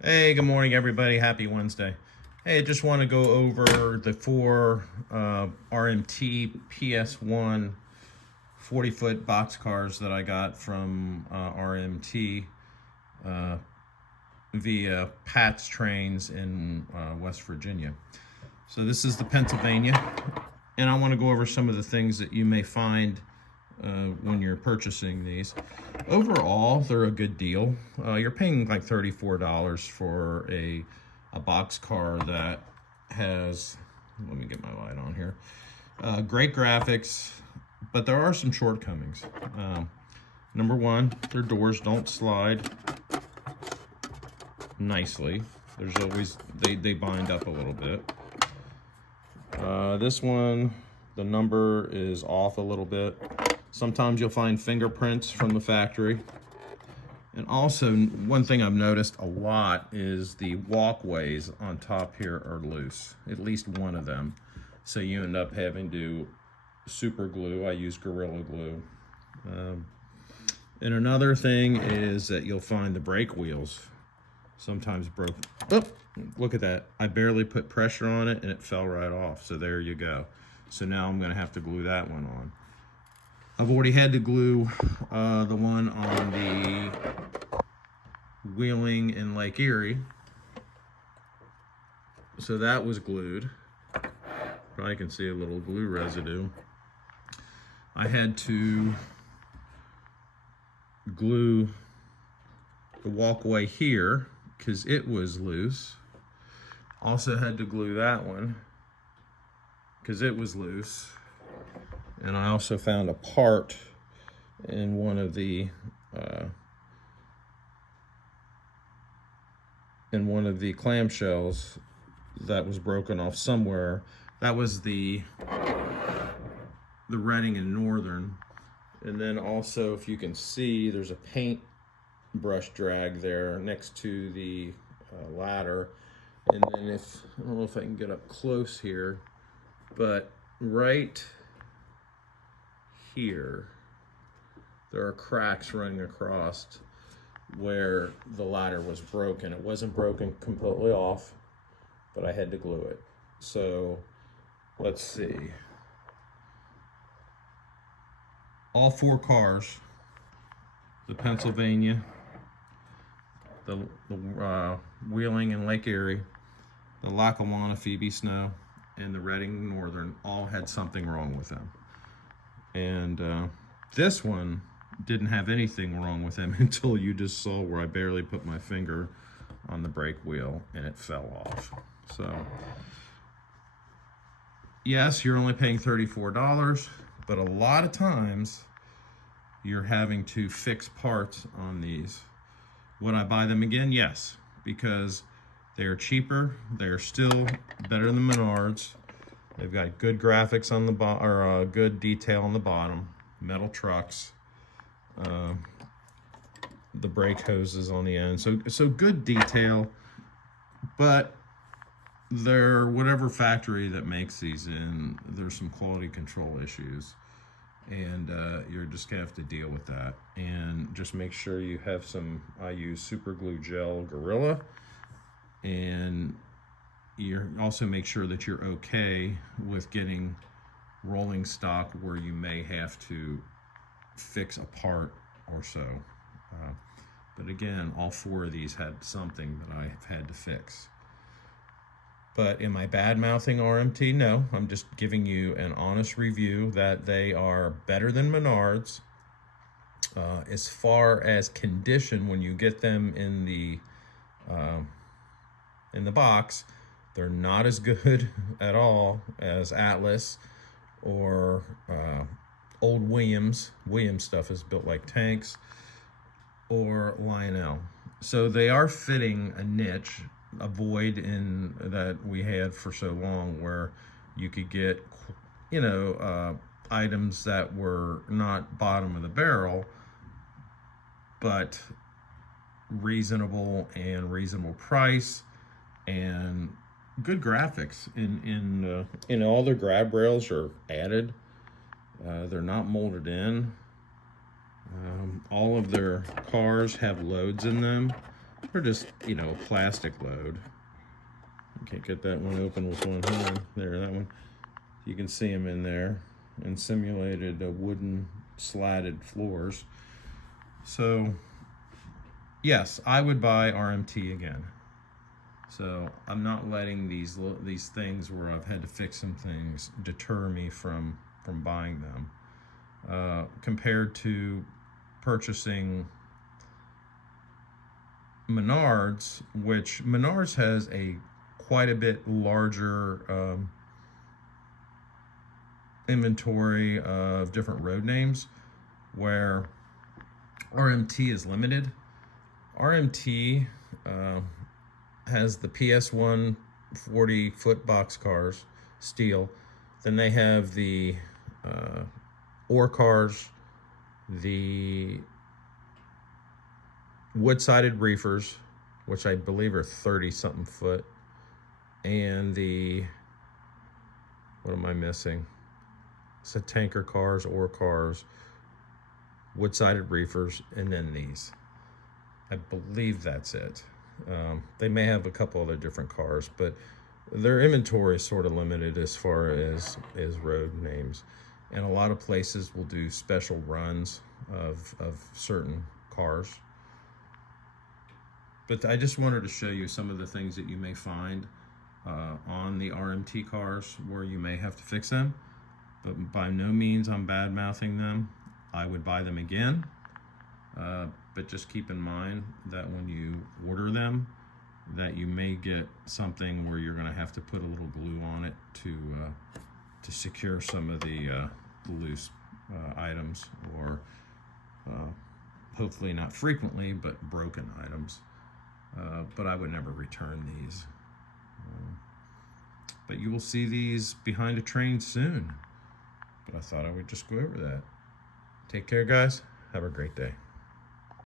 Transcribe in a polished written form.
Hey, good morning, everybody. Happy Wednesday. Hey, just want to go over the four RMT PS-1 40-foot box cars that I got from RMT via Pat's Trains in West Virginia. So this is the Pennsylvania, and I want to go over some of the things that you may find when you're purchasing these. Overall, they're a good deal. You're paying like $34 for a box car that has, let me get my light on here, great graphics, but there are some shortcomings. Number one, their doors don't slide nicely. There's always, they bind up a little bit. This one, the number is off a little bit. Sometimes you'll find fingerprints from the factory. And also, one thing I've noticed a lot is the walkways on top here are loose, at least one of them. So you end up having to super glue. I use Gorilla Glue. And another thing is that you'll find the brake wheels sometimes broken. Oh, look at that. I barely put pressure on it and it fell right off. So there you go. So now I'm gonna have to glue that one on. I've already had to glue the one on the Wheeling in Lake Erie. So that was glued. Probably can see a little glue residue. I had to glue the walkway here because it was loose. Also had to glue that one because it was loose. And I also found a part in one of the clamshells that was broken off somewhere. That was the Reading and Northern. And then also, if you can see, there's a paint brush drag there next to the ladder. And then I don't know if I can get up close here, but right here, there are cracks running across where the ladder was broken. It wasn't broken completely off, but I had to glue it. So let's see. All four cars, the Pennsylvania, the Wheeling and Lake Erie, the Lackawanna Phoebe Snow, and the Reading Northern all had something wrong with them. And this one didn't have anything wrong with them until you just saw where I barely put my finger on the brake wheel and it fell off. So yes, you're only paying $34, but a lot of times you're having to fix parts on these. Would I buy them again? Yes, because they are cheaper. They're still better than Menards. They've got good graphics on the bottom, or good detail on the bottom. Metal trucks, the brake hoses on the end. So good detail, but they're whatever factory that makes these in, there's some quality control issues, and you're just gonna have to deal with that. And just make sure you have some. I use super glue gel Gorilla, and you also make sure that you're okay with getting rolling stock where you may have to fix a part or so. But again, all four of these had something that I've had to fix. But am I bad-mouthing RMT? No, I'm just giving you an honest review that they are better than Menards. As far as condition, when you get them in the box, they're not as good at all as Atlas or old Williams. Williams stuff is built like tanks, or Lionel. So they are fitting a niche, a void in that we had for so long, where you could get, items that were not bottom of the barrel, but reasonable price and good graphics. In all their grab rails are added. They're not molded in. All of their cars have loads in them. or just, you know, plastic load. Can't get that one open with one hand. There, that one. You can see them in there, and simulated wooden slatted floors. So yes, I would buy RMT again. So I'm not letting these things where I've had to fix some things deter me from buying them. Compared to purchasing Menards, which Menards has a quite a bit larger inventory of different road names, where RMT is limited. RMT has the PS-1 40-foot box cars, steel. Then they have the ore cars, the wood-sided reefers, which I believe are 30-something foot, and the, what am I missing? So tanker cars, ore cars, wood-sided reefers, and then these. I believe that's it. They may have a couple other different cars, but their inventory is sort of limited as far as road names. And a lot of places will do special runs of certain cars. But I just wanted to show you some of the things that you may find on the RMT cars where you may have to fix them. But by no means I'm bad-mouthing them. I would buy them again. But just keep in mind that when you order them, that you may get something where you're going to have to put a little glue on it to secure some of the loose items, or hopefully not frequently, but broken items. But I would never return these. But you will see these behind a train soon. But I thought I would just go over that. Take care, guys. Have a great day.